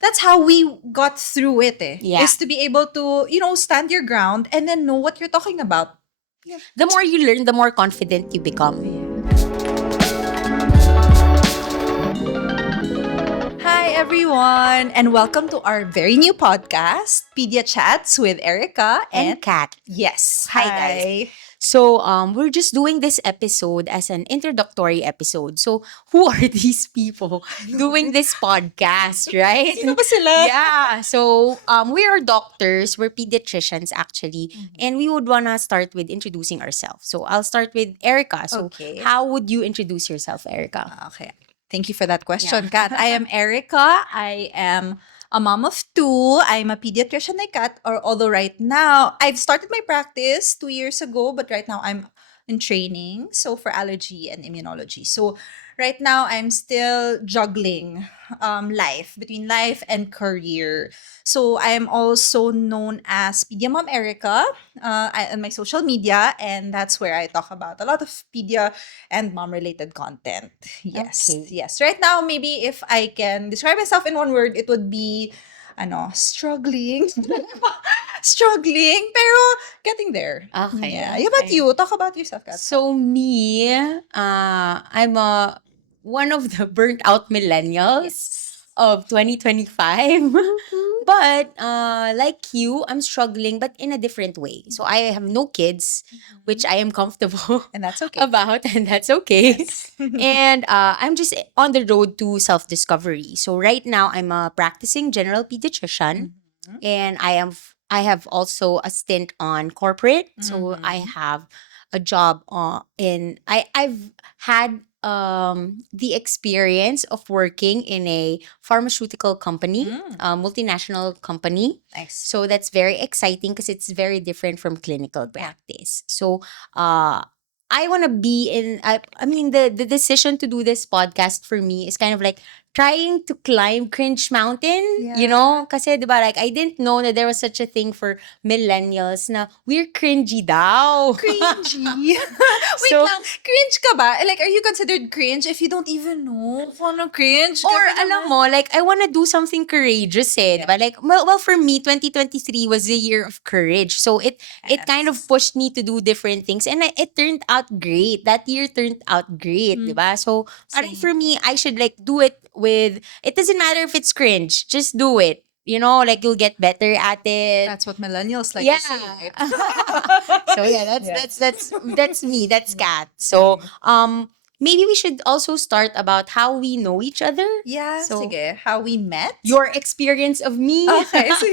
that's how we got through it Yeah. is to be able to, stand your ground and then know what you're talking about. The more you learn, the more confident you become. Hi, everyone, and welcome to our very new podcast, Pediachats with Erika And Kat. Yes. Hi, guys. So, we're just doing this episode as an introductory episode. So, who are these people doing this podcast, right? Sino ba sila? Yeah. So, we are doctors. We're pediatricians, actually. And we would want to start with introducing ourselves. So, I'll start with Erica. So, Okay. how would you introduce yourself, Erica? Okay. Thank you for that question, Kat. I am Erika. I am a mom of two. I'm a pediatrician like Kat. Although right now, I've started my practice 2 years ago, but right now I'm in training. So for allergy and immunology. So right now I'm still juggling between life and career. So I am also known as Pedia Mom Erica on my social media, and that's where I talk about a lot of pedia and mom related content. Yes. Okay. Yes. Right now, maybe if I can describe myself in one word, it would be struggling. Struggling, pero getting there. Okay. Yeah. How about you? Talk about yourself, Kat. So me, I'm one of the burnt out millennials of 2025. But like you, I'm struggling, but in a different way. So I have no kids, which I am comfortable And that's okay. about, and that's okay. Yes. And I'm just on the road to self-discovery. So right now, I'm a practicing general pediatrician, and I have also a stint on corporate. So I have a job I've had the experience of working in a pharmaceutical company, a multinational company. Nice. So that's very exciting because it's very different from clinical practice. So I want to be in I mean the decision to do this podcast for me is kind of like trying to climb cringe mountain, you know? Kasi diba, like I didn't know that there was such a thing for millennials na we're cringy daw. Cringy. Wait So- lang, cringe ka ba? Like, are you considered cringe if you don't even know kung ano cringe? Or Grabe alam naman. mo, like I want to do something courageous diba? Like well for me 2023 was the year of courage. So it kind of pushed me to do different things and it turned out great. That year turned out great, diba? So parang for me I should like do it with it doesn't matter if it's cringe, just do it. You know, like you'll get better at it. That's what millennials like Yeah. to say, right? So yeah, that's me. That's Kat. So maybe we should also start about how we know each other. Yeah, So- sige. How we met? Your experience of me. Okay, so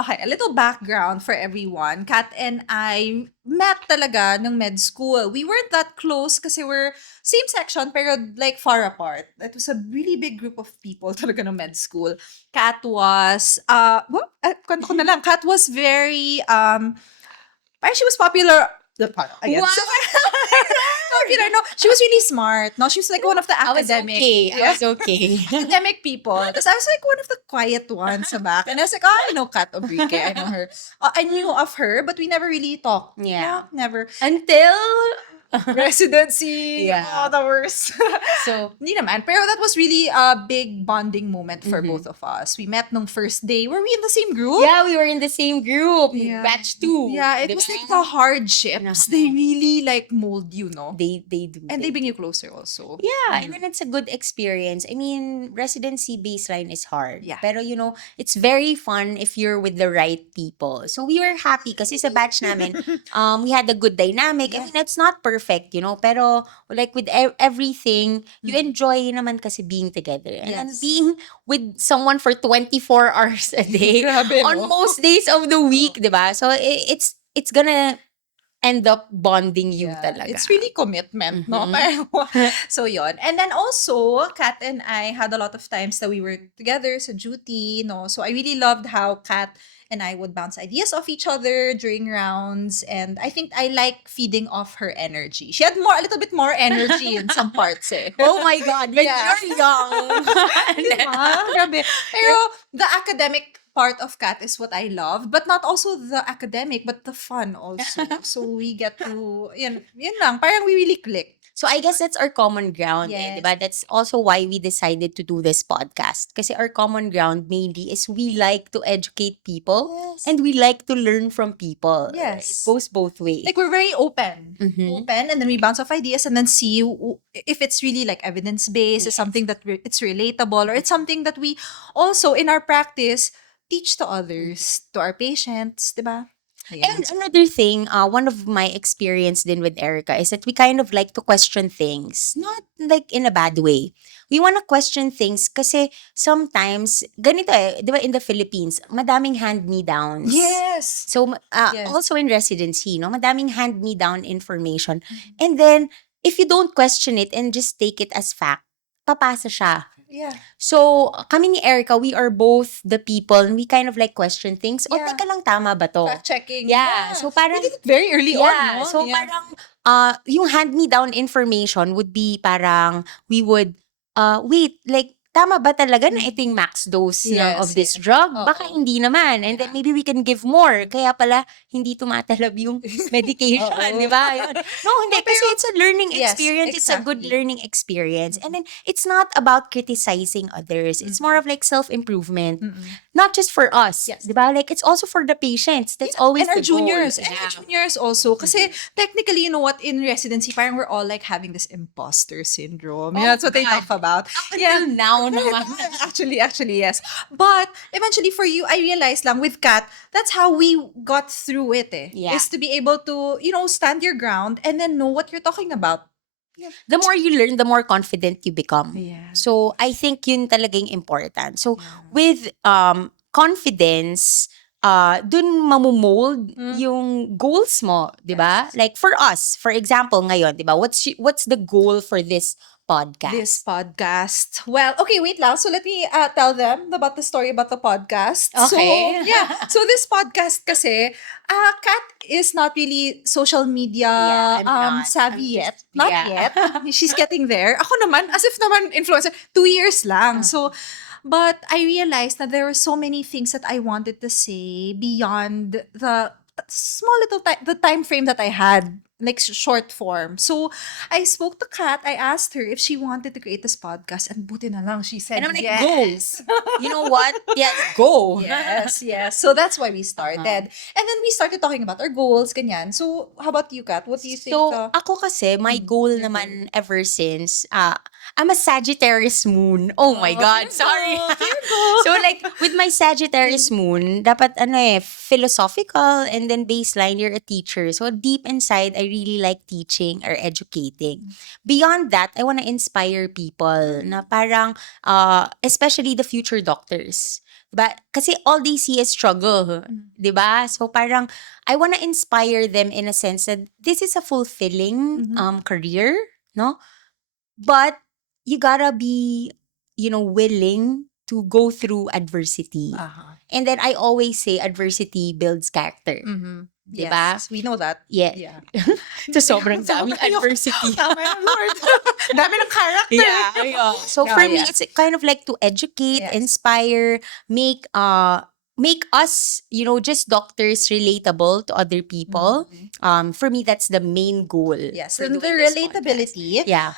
okay, a little background for everyone. Kat and I met talaga ng med school. We weren't that close kasi we're same section pero like far apart. It was a really big group of people talaga ng med school. Kat was kwento ko na lang. Kat was very parang she was popular. Again. Wow. Popular, no, she was really smart. No, she was like one of the I was academic. okay. I was okay. Academic people. Because I was like one of the quiet ones sa back. And I was like, I know Kat Obrique. I know her. I knew of her, but we never really talked. Yeah. No, never. Until Residency. Yeah. Oh, the worst. so Hindi naman. Pero that was really a big bonding moment for Mm-hmm. both of us. We met nung first day. Were we in the same group? yeah, we were in the same group, Yeah. batch 2. Yeah, it was like the hardships. They really like mold you, no? They do. And they bring you closer also. Yeah, and then it's a good experience. I mean, residency baseline is hard. Yeah. Pero you know, it's very fun if you're with the right people. So we were happy kasi sa batch namin, we had a good dynamic. I mean, it's not perfect, you know, pero like with everything, you enjoy naman kasi being together. And then Yes. being with someone for 24 hours a day Grabe, on no? most days of the week, diba? So it's gonna end up bonding you talaga. It's really commitment, no? Parang, so yon. And then also, Kat and I had a lot of times that we were together sa duty, no? So I really loved how Kat and I would bounce ideas off each other during rounds. And I think I like feeding off her energy. She had a little bit more energy in some parts, eh. Oh my God, when Yeah. you're young. Diba? Grabe. Pero the academic part of Kat is what I love, but not also the academic, but the fun also. So we get to, yun lang, parang we really click. So I guess that's our common ground, Yes. diba? That's also why we decided to do this podcast. Kasi our common ground mainly is we like to educate people Yes. and we like to learn from people. It Yes. goes both ways. Like we're very open. Mhm. Open, and then we bounce off ideas and then see if it's really like evidence based, it's Yes. something that it's relatable, or it's something that we also in our practice teach to others, to our patients, diba? Ayan. And another thing, one of my experience din with Erica is that we kind of like to question things, not like in a bad way. We want to question things kasi sometimes, ganito di ba in the Philippines, madaming hand-me-downs. Yes. So, Yes. also in residency, no, madaming hand-me-down information. And then, if you don't question it and just take it as fact, papasa siya. Yeah. So, kami ni Erica, we are both the people and we kind of like question things. O, Yeah. teka lang, tama ba to? Fact checking. Yeah. So, parang, we did it very early on, no? so parang, yung hand-me-down information would be parang, we would, wait, like, tama ba talaga na ito yung max dose of this drug? Baka hindi naman. And then maybe we can give more. Kaya pala, hindi tumatalab yung medication, di ba? Yun. No, hindi. Kasi it's a learning Yes, experience. It's a good exactly. learning experience. And then, it's not about criticizing others. It's more of like self-improvement. Not just for us. Yes. Di ba? Like, it's also for the patients. That's always and our the goal. juniors. And Yeah. our juniors also. Kasi technically, you know what, in residency, parang we're all like having this imposter syndrome. Oh, That's what they God. talk about. Until now naman. Actually, yes. But eventually for you, I realized lang with Kat, that's how we got through it Yeah. Is to be able to, stand your ground and then know what you're talking about. The more you learn, the more confident you become. Yeah. So, I think yun talagang important. So, with confidence, dun mamumold yung goals mo, di ba? Like for us, for example, ngayon, di ba? What's the goal for this podcast? This podcast. Well, okay, wait lang. So let me tell them about the story about the podcast. Okay. So, yeah. So this podcast kasi, Kat is not really social media Yeah, I'm not. savvy I'm yet. just- Not yeah. yet. She's getting there. Ako naman, as if naman influencer, 2 years lang. So, but I realized that there were so many things that I wanted to say beyond the small little the time frame that I had, like short form. So I spoke to Kat. I asked her if she wanted to create this podcast, and buti na lang she said And I'm like, yes. You know what? Yes, go. Yes. So that's why we started. And then we started talking about our goals, ganyan. So how about you, Kat? What do you think? So, ako kasi, my goal naman ever since, I'm a Sagittarius moon. Oh my God, sorry. So, like, with my Sagittarius moon, dapat, philosophical, and then baseline, you're a teacher. So, deep inside, I really like teaching or educating. Beyond that, I want to inspire people na parang, especially the future doctors. Diba? Kasi all they see is struggle. Diba? So parang, I want to inspire them in a sense that this is a fulfilling career, no? But you gotta be, willing to go through adversity. And then I always say adversity builds character. Diba? Yes, we know that. Yeah. So sobrang daming adversity. Tama yan, Lord. Dami ng character. Yeah. So for me, it's kind of like to educate, inspire, make us, just doctors relatable to other people. For me, that's the main goal. Yes, for and the doing this relatability. podcast. Yeah.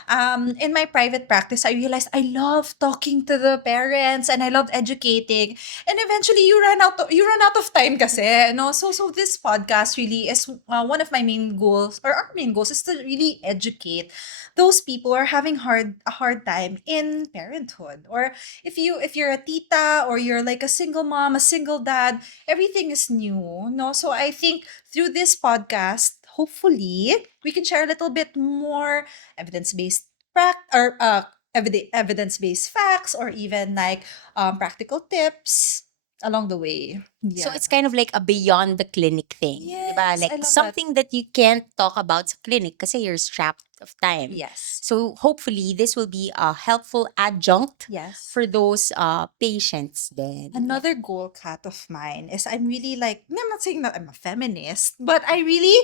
In my private practice, I realized I love talking to the parents and I love educating. And eventually, you run out of time kasi, no? So this podcast really is one of my main goals, or our main goals, is to really educate those people who are having a hard time in parenthood. Or if you're a tita, or you're like a single mom, a single dad, everything is new, no? So I think through this podcast, hopefully, we can share a little bit more evidence-based evidence-based facts, or even like practical tips along the way. So it's kind of like a beyond the clinic thing. Yes, diba? I Like love something that you can't talk about sa clinic kasi you're strapped of time. Yes. So hopefully this will be a helpful adjunct Yes. for those patients then. Another goal, Kat, of mine is I'm really like, I'm not saying that I'm a feminist, but I really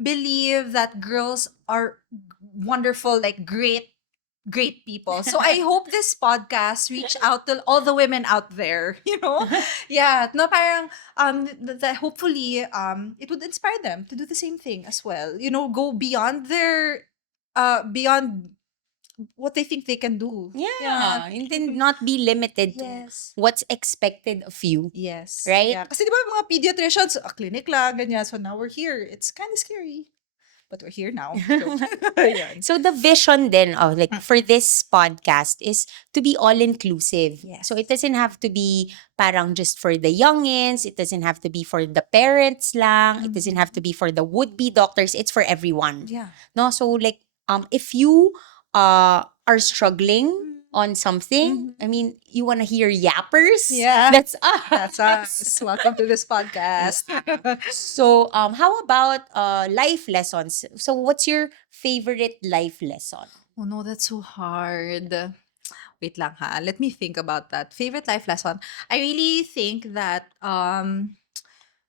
believe that girls are wonderful, like great people. So I hope this podcast reach out to all the women out there, Yeah, no, parang that hopefully it would inspire them to do the same thing as well. Go beyond their beyond what they think they can do. Yeah. And then not be limited to Yes. what's expected of you. Yes. Right? Yeah. Kasi di ba mga pediatricians, clinic lang, ganyan. So now we're here. It's kind of scary. But we're here now. So, yun. So the vision then of like for this podcast is to be all inclusive. Yes. So it doesn't have to be parang just for the youngins, it doesn't have to be for the parents lang, it doesn't have to be for the would-be doctors, it's for everyone. Yeah. No, so like if you are struggling on something, I mean, you want to hear yappers? Yeah. That's us. That's us. Welcome to this podcast. So, how about life lessons? So, what's your favorite life lesson? Oh no, that's so hard. Wait lang ha. Let me think about that. Favorite life lesson. I really think that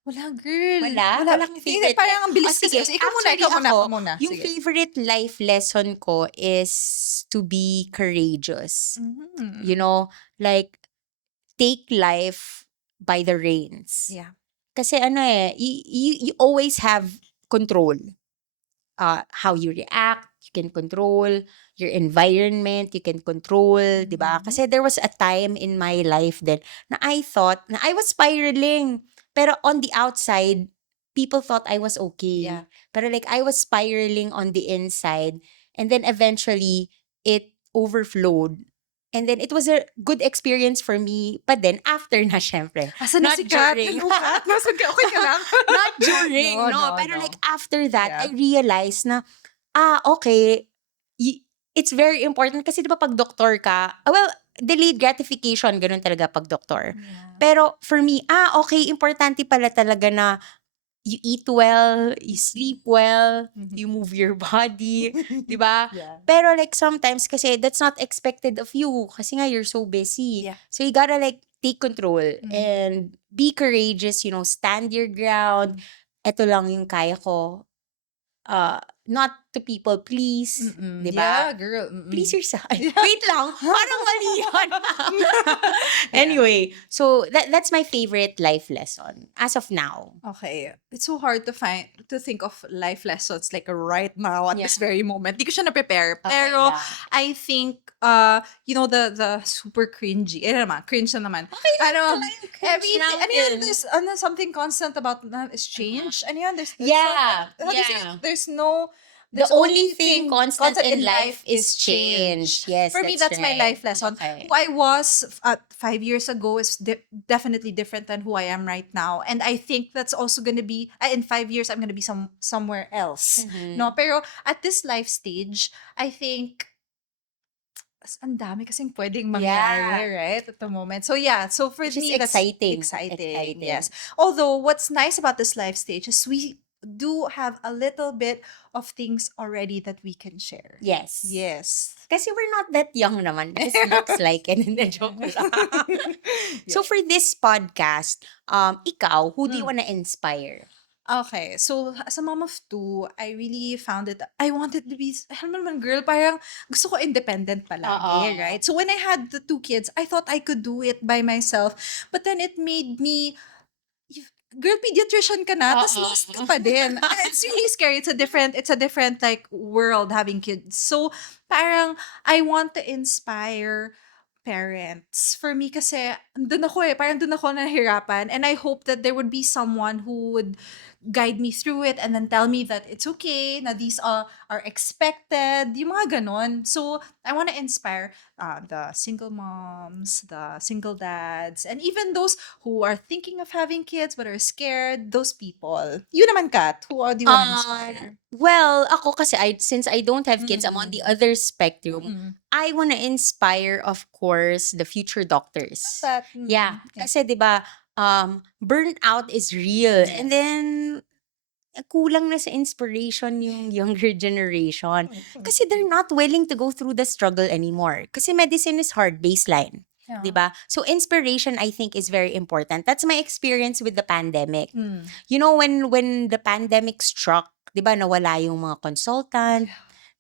wala girl. Wala? Wala. Walang Hindi, favorite parang ang bilis sige. kasi. Ikaw muna, Actually, ikaw muna, ako, ako muna. yung Sige. favorite life lesson ko is to be courageous. Mhm. You know, like, take life by the reins. Yeah. Kasi ano you always have control. How you react, you can control your environment, you can control, di ba? Kasi there was a time in my life then na I thought na I was spiraling. Pero on the outside, people thought I was okay. Yeah. Pero like I was spiraling on the inside and then eventually it overflowed. And then it was a good experience for me. But then after na syempre. Asa na Not si Kat? during. Kat? Okay ka lang? Not during, no. Pero no. like after that, Yeah. I realized na, okay, it's very important kasi di ba pag doktor ka, well, delayed gratification, ganun talaga pag doktor. Yeah. Pero for me, okay, importante pala talaga na you eat well, you sleep well, you move your body, di ba? Yeah. Pero like sometimes kasi that's not expected of you kasi nga you're so busy. Yeah. So you gotta like take control and be courageous, stand your ground. Ito lang yung kaya ko. Not to people please, di ba? Yeah, girl. Please yourself. Wait lang, parang mali yun. Anyway, so that's my favorite life lesson as of now. Okay. It's so hard to think of life lessons like right now at this very moment. Di ko siya na-prepare. Pero I think the super cringy. Naman, cringe na naman. Everything, there's something constant about is change. There's no The only thing constant in life is change. Yes, for me, that's my life lesson. Okay. Who I was 5 years ago is definitely different than who I am right now. And I think that's also going to be, in 5 years, I'm going to be somewhere else. No, pero at this life stage, I think, ang dami kasing pwedeng mangyari, right, at the moment. So yeah, so for Which me, is that's exciting. exciting. Yes. Although, what's nice about this life stage is we do have a little bit of things already that we can share. Yes. Yes. Kasi we're not that young naman. It just looks like it. And then joke lang. So for this podcast, ikaw, who do you want to inspire? Okay, so as a mom of two, I really found it, I wanted to be, alam mo naman girl, parang gusto ko independent palagi, right? So when I had the two kids, I thought I could do it by myself. But then it made me, girl, pediatrician ka na, tas lost ka pa din. It's really scary. It's a different like world having kids. So parang I want to inspire parents. For me kasi, parang dun ako nahirapan. And I hope that there would be someone who would guide me through it and then tell me that it's okay, na these are expected, yung mga ganon. So, I want to inspire the single moms, the single dads, and even those who are thinking of having kids but are scared, those people. You naman, Kat, who do you want to inspire? Well, ako kasi, since I don't have kids, I'm on the other spectrum. I want to inspire, of course, the future doctors. Yeah. Kasi, di ba, burnout is real. Yes. And then, kulang na sa inspiration yung younger generation. Kasi they're not willing to go through the struggle anymore. Kasi medicine is hard, baseline. Yeah. Diba? So inspiration, I think, is very important. That's my experience with the pandemic. You know, when the pandemic struck, diba, nawala yung mga consultant,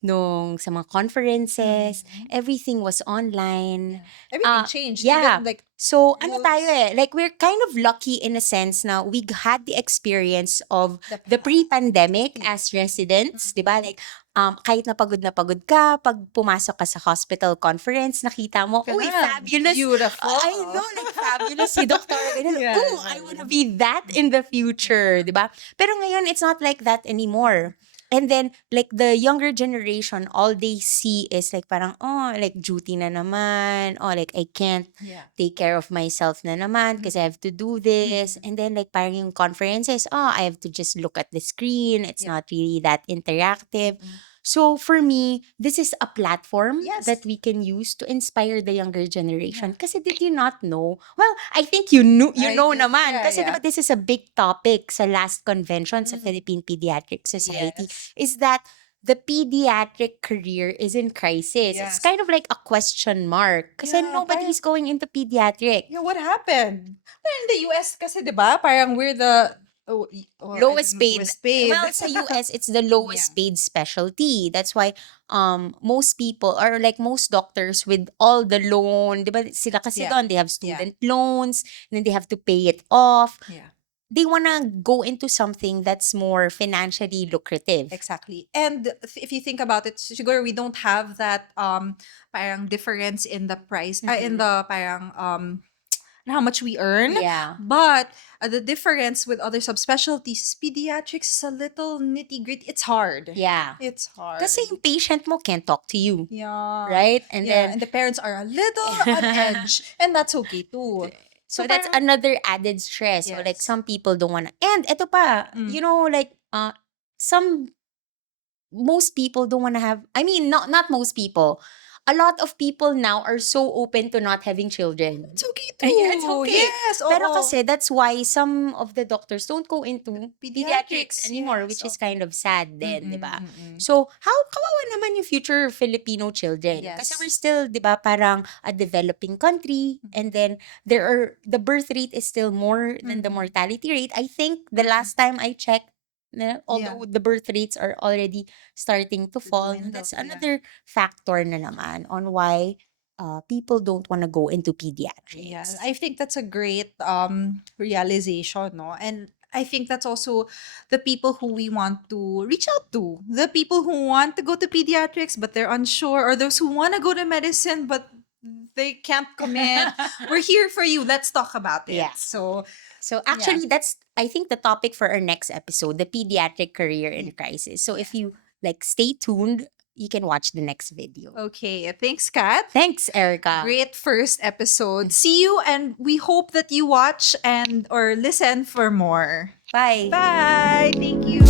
nung sa mga conferences, everything was online. Everything changed. Yeah. Even like So, ano rules. tayo like we're kind of lucky in a sense na we had the experience of The the pre-pandemic as residents, di ba? Like, kahit na pagod ka, pag pumasok ka sa hospital conference, nakita mo, uy, fabulous. Beautiful. I know, like, fabulous si Doctor. Ganun, Yeah, ooh, I wanna be that in the future, di ba? Pero ngayon, it's not like that anymore. And then, like, the younger generation, all they see is like parang, oh, like, duty na naman. Oh, like, I can't take care of myself na naman because I have to do this. And then, like, parang yung conferences, oh, I have to just look at the screen. It's not really that interactive. So, for me, this is a platform that we can use to inspire the younger generation. Kasi did you not know? Well, I think you know naman. Kasi diba, this is a big topic sa last convention sa Philippine Pediatric Society. Is that the pediatric career is in crisis. It's kind of like a question mark. Kasi nobody's going into pediatric. Yeah, what happened? In the US kasi, di ba? Parang we're the lowest paid. Well, sa Well, US, it's the lowest paid specialty. That's why most people or like most doctors with all the loan, di ba sila kasi doon, they have student loans, and then they have to pay it off. They wanna go into something that's more financially lucrative. Exactly. And if you think about it, siguro we don't have that parang difference in the price, in the parang how much we earn. Yeah. But the difference with other subspecialties, pediatrics is a little nitty-gritty. It's hard. Yeah. It's hard. Kasi yung patient mo can't talk to you. Yeah. Right? And And then the parents are a little on edge. And that's okay too. so that's another added stress. So like some people don't wanna, and eto pa, you know, like some most people don't wanna have, I mean, not most people. A lot of people now are so open to not having children. It's okay too. It's okay. Yes. Pero oo. kasi that's why some of the doctors don't go into pediatrics anymore, yes. which is kind of sad then, di ba? Mm-mm. So, how kawawa naman yung future Filipino children? Yes. Kasi we're still, di ba, parang a developing country, and then the birth rate is still more than the mortality rate. I think the last time I checked, although the birth rates are already starting to fall, that's another factor na naman on why people don't want to go into pediatrics. Yes, I think that's a great realization, no? And I think that's also the people who we want to reach out to. The people who want to go to pediatrics but they're unsure, or those who want to go to medicine but they can't commit. We're here for you. Let's talk about it. Yeah. So actually, that's, I think, the topic for our next episode, the pediatric career in crisis. So if you like stay tuned, you can watch the next video. okay, thanks, Kat. Thanks, Erica. Great first episode. See you, and we hope that you watch and or listen for more. Bye. Bye. Thank you.